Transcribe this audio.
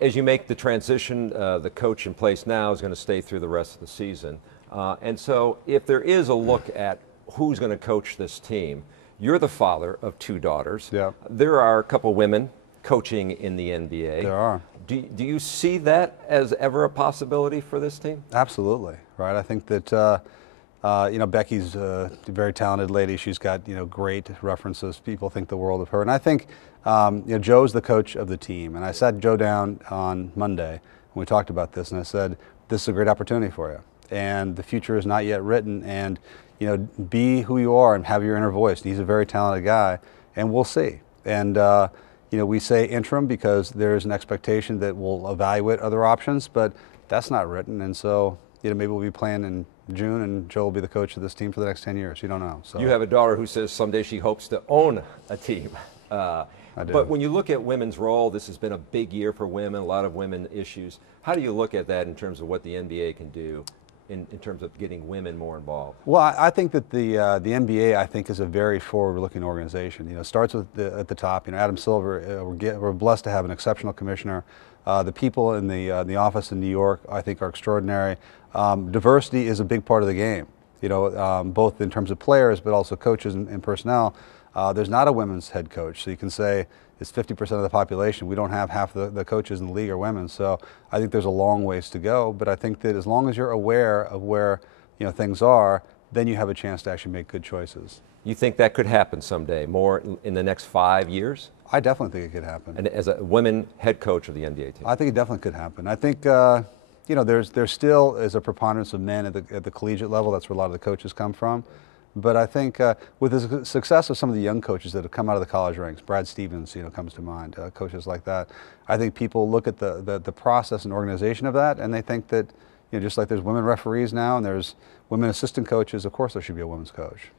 As you make the transition, the coach in place now is going to stay through the rest of the season. And so if there is a look at who's going to coach this team, you're the father of two daughters. Yeah. There are a couple women coaching in the NBA. There are. Do you see that as ever a possibility for this team? Absolutely, right? I think that, Becky's a very talented lady. She's got, great references. People think the world of her. And I think, Joe's the coach of the team. And I sat Joe down on Monday and we talked about this, and I said, this is a great opportunity for you. And the future is not yet written. And, be who you are and have your inner voice. And he's a very talented guy, and we'll see. And, we say interim because there's an expectation that we'll evaluate other options, but that's not written. And so, maybe we'll be playing in June and Joe will be the coach of this team for the next 10 years. You don't know. So. You have a daughter who says someday she hopes to own a team. I do. But when you look at women's role, this has been a big year for women, a lot of women issues. How do you look at that in terms of what the NBA can do in terms of getting women more involved? Well, I think that the NBA, I think, is a very forward-looking organization. It starts with at the top. Adam Silver, we're blessed to have an exceptional commissioner. The people in the office in New York, I think, are extraordinary. Diversity is a big part of the game, both in terms of players, but also coaches and personnel. There's not a women's head coach, so you can say it's 50% of the population. We don't have half the coaches in the league are women, so I think there's a long ways to go. But I think that as long as you're aware of where things are, then you have a chance to actually make good choices. You think that could happen someday, more in the next 5 years? I definitely think it could happen. And as a women head coach of the NBA team? I think it definitely could happen. I think there still is a preponderance of men at the collegiate level. That's where a lot of the coaches come from. But I think with the success of some of the young coaches that have come out of the college ranks, Brad Stevens, comes to mind, coaches like that. I think people look at the process and organization of that, and they think that, just like there's women referees now and there's women assistant coaches, of course there should be a women's coach.